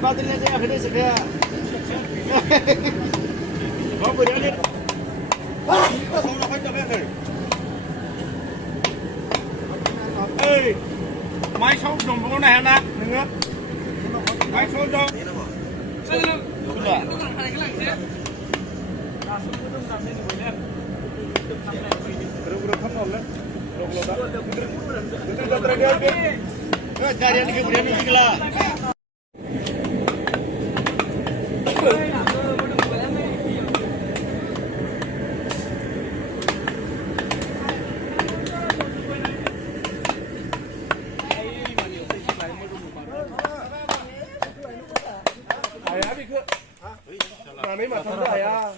Baterainya aja gede segera. Mau berani? Máy số dùng của này nè, đừng á. Máy số cho. Carian kemudian ini lah. Ini mah tanda ya.